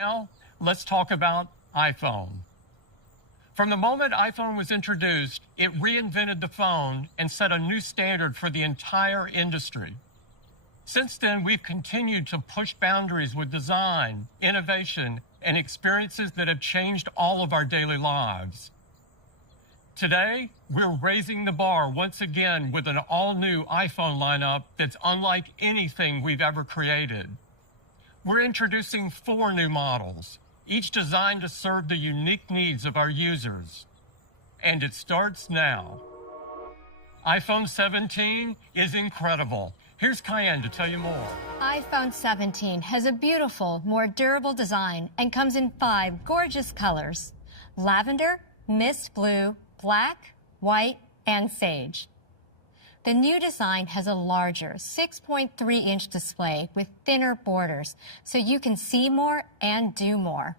Now, let's talk about iPhone. From the moment iPhone was introduced, it reinvented the phone and set a new standard for the entire industry. Since then, we've continued to push boundaries with design, innovation, and experiences that have changed all of our daily lives. Today, we're raising the bar once again with an all-new iPhone lineup that's unlike anything we've ever created. We're introducing 4 new models, each designed to serve the unique needs of our users. And it starts now. iPhone 17 is incredible. Here's Cayenne to tell you more. iPhone 17 has a beautiful, more durable design and comes in 5 gorgeous colors: lavender, mist blue, black, white, and sage. The new design has a larger 6.3-inch display with thinner borders, so you can see more and do more.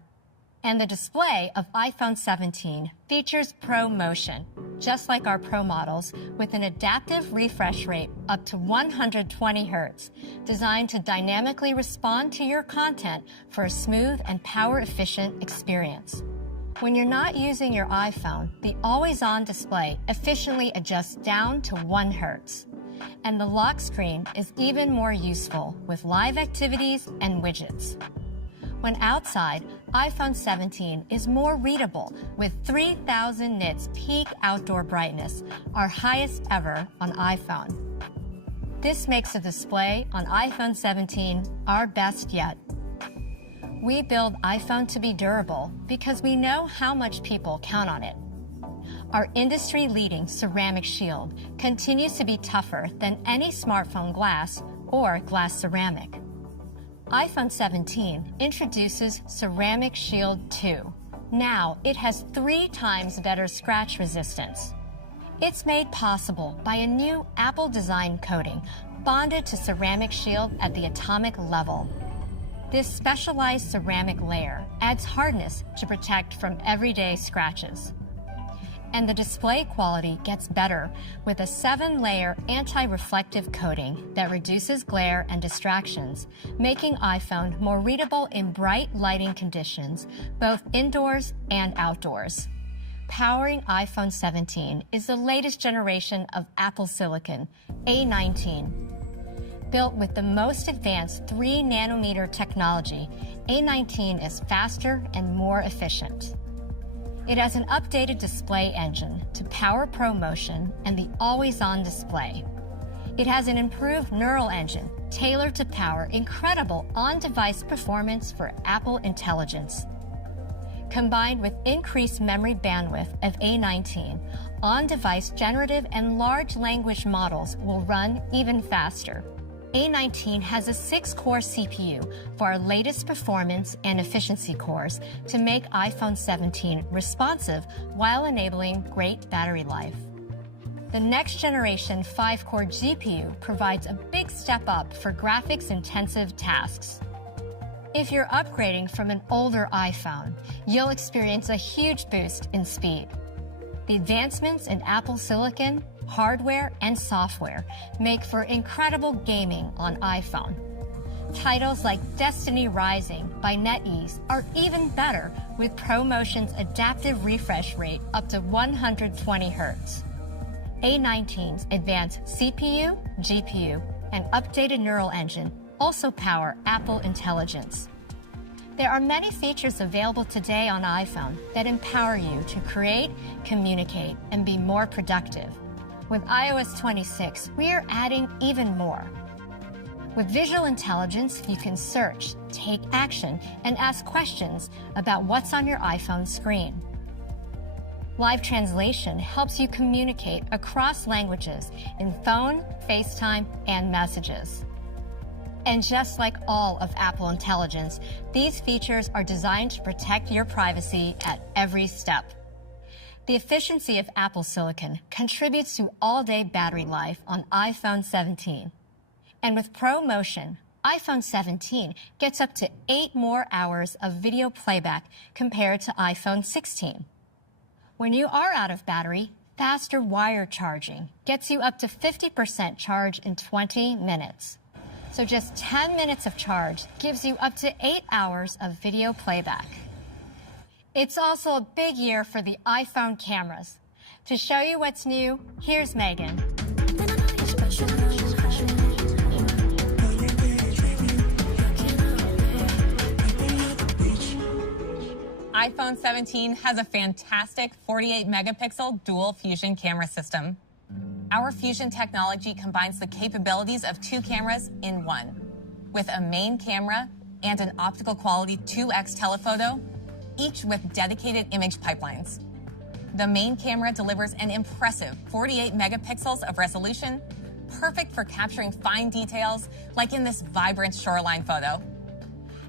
And the display of iPhone 17 features Pro Motion, just like our Pro models, with an adaptive refresh rate up to 120 Hz, designed to dynamically respond to your content for a smooth and power-efficient experience. When you're not using your iPhone, the always-on display efficiently adjusts down to 1 Hz. And the lock screen is even more useful with live activities and widgets. When outside, iPhone 17 is more readable with 3,000 nits peak outdoor brightness, our highest ever on iPhone. This makes the display on iPhone 17 our best yet. We build iPhone to be durable because we know how much people count on it. Our industry-leading ceramic shield continues to be tougher than any smartphone glass or glass ceramic. iPhone 17 introduces Ceramic Shield 2. Now it has 3 times better scratch resistance. It's made possible by a new Apple-designed coating bonded to Ceramic Shield at the atomic level. This specialized ceramic layer adds hardness to protect from everyday scratches. And the display quality gets better with a 7-layer anti-reflective coating that reduces glare and distractions, making iPhone more readable in bright lighting conditions, both indoors and outdoors. Powering iPhone 17 is the latest generation of Apple Silicon, A19. Built with the most advanced 3-nanometer technology, A19 is faster and more efficient. It has an updated display engine to power Pro Motion and the always-on display. It has an improved neural engine tailored to power incredible on-device performance for Apple Intelligence. Combined with increased memory bandwidth of A19, on-device generative and large language models will run even faster. A19 has a 6-core CPU for our latest performance and efficiency cores to make iPhone 17 responsive while enabling great battery life. The next generation 5-core GPU provides a big step up for graphics-intensive tasks. If you're upgrading from an older iPhone, you'll experience a huge boost in speed. The advancements in Apple Silicon, hardware, and software make for incredible gaming on iPhone. Titles like Destiny Rising by NetEase are even better with Pro Motion's adaptive refresh rate up to 120 Hz. A19's advanced CPU, GPU, and updated neural engine also power Apple Intelligence. There are many features available today on iPhone that empower you to create, communicate, and be more productive. With iOS 26, we are adding even more. With visual intelligence, you can search, take action, and ask questions about what's on your iPhone screen. Live translation helps you communicate across languages in phone, FaceTime, and messages. And just like all of Apple Intelligence, these features are designed to protect your privacy at every step. The efficiency of Apple Silicon contributes to all-day battery life on iPhone 17. And with Pro Motion, iPhone 17 gets up to 8 more hours of video playback compared to iPhone 16. When you are out of battery, faster wire charging gets you up to 50% charge in 20 minutes. So just 10 minutes of charge gives you up to 8 hours of video playback. It's also a big year for the iPhone cameras. To show you what's new, here's Megan. iPhone 17 has a fantastic 48 megapixel dual fusion camera system. Our fusion technology combines the capabilities of two cameras in one, with a main camera and an optical quality 2x telephoto, each with dedicated image pipelines. The main camera delivers an impressive 48 megapixels of resolution, perfect for capturing fine details like in this vibrant shoreline photo.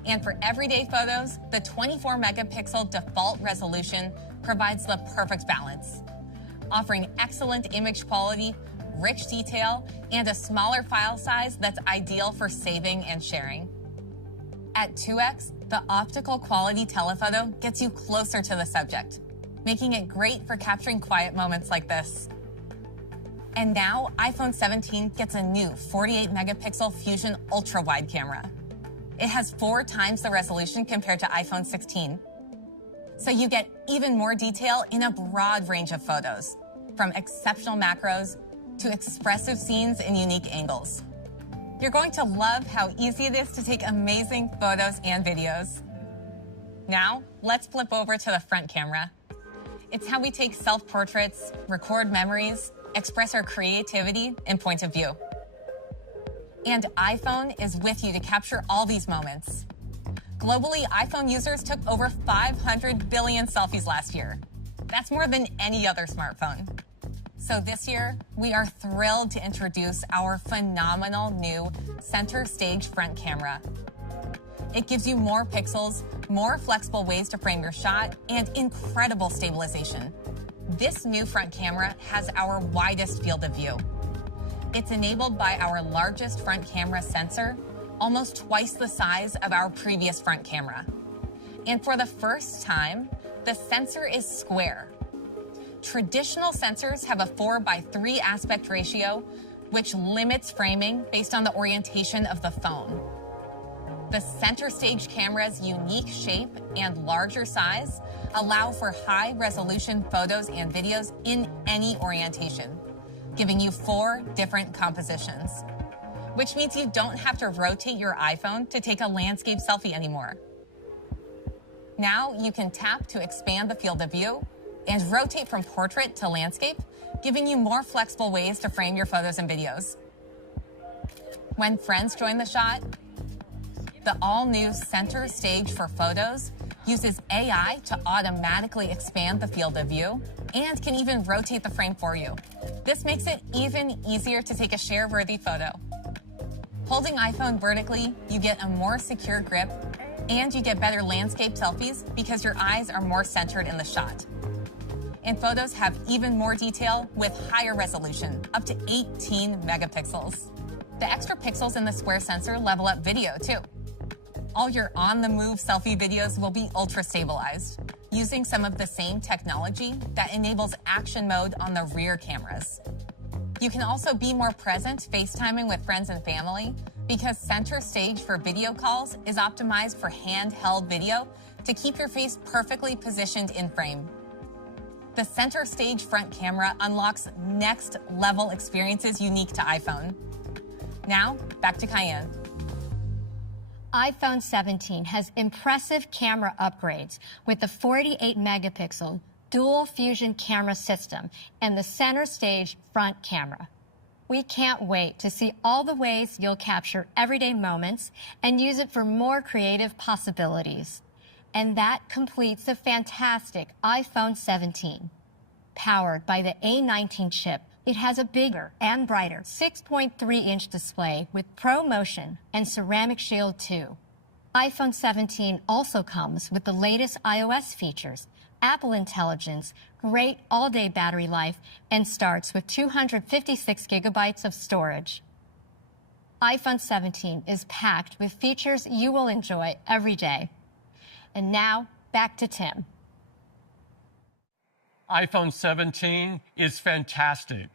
And for everyday photos, the 24 megapixel default resolution provides the perfect balance, offering excellent image quality, rich detail, and a smaller file size that's ideal for saving and sharing. At 2x, the optical quality telephoto gets you closer to the subject, making it great for capturing quiet moments like this. And now, iPhone 17 gets a new 48 megapixel Fusion ultra-wide camera. It has 4 times the resolution compared to iPhone 16. So you get even more detail in a broad range of photos, from exceptional macros to expressive scenes in unique angles. You're going to love how easy it is to take amazing photos and videos. Now, let's flip over to the front camera. It's how we take self-portraits, record memories, express our creativity and point of view. And iPhone is with you to capture all these moments. Globally, iPhone users took over 500 billion selfies last year. That's more than any other smartphone. So this year, we are thrilled to introduce our phenomenal new center stage front camera. It gives you more pixels, more flexible ways to frame your shot, and incredible stabilization. This new front camera has our widest field of view. It's enabled by our largest front camera sensor, almost twice the size of our previous front camera. And for the first time, the sensor is square. Traditional sensors have a 4:3 aspect ratio, which limits framing based on the orientation of the phone. The center stage camera's unique shape and larger size allow for high-resolution photos and videos in any orientation, giving you 4 different compositions, which means you don't have to rotate your iPhone to take a landscape selfie anymore. Now you can tap to expand the field of view and rotate from portrait to landscape, giving you more flexible ways to frame your photos and videos. When friends join the shot, the all-new center stage for photos uses AI to automatically expand the field of view and can even rotate the frame for you. This makes it even easier to take a share-worthy photo. Holding iPhone vertically, you get a more secure grip and you get better landscape selfies because your eyes are more centered in the shot. And photos have even more detail with higher resolution, up to 18 megapixels. The extra pixels in the square sensor level up video too. All your on-the-move selfie videos will be ultra-stabilized, using some of the same technology that enables action mode on the rear cameras. You can also be more present FaceTiming with friends and family because center stage for video calls is optimized for handheld video to keep your face perfectly positioned in frame. The center stage front camera unlocks next-level experiences unique to iPhone. Now, back to Cayenne. iPhone 17 has impressive camera upgrades with the 48 megapixel dual fusion camera system and the center stage front camera. We can't wait to see all the ways you'll capture everyday moments and use it for more creative possibilities. And that completes the fantastic iPhone 17. Powered by the A19 chip, it has a bigger and brighter 6.3-inch display with ProMotion and Ceramic Shield 2. iPhone 17 also comes with the latest iOS features, Apple Intelligence, great all-day battery life, and starts with 256 gigabytes of storage. iPhone 17 is packed with features you will enjoy every day. And now, back to Tim. iPhone 17 is fantastic.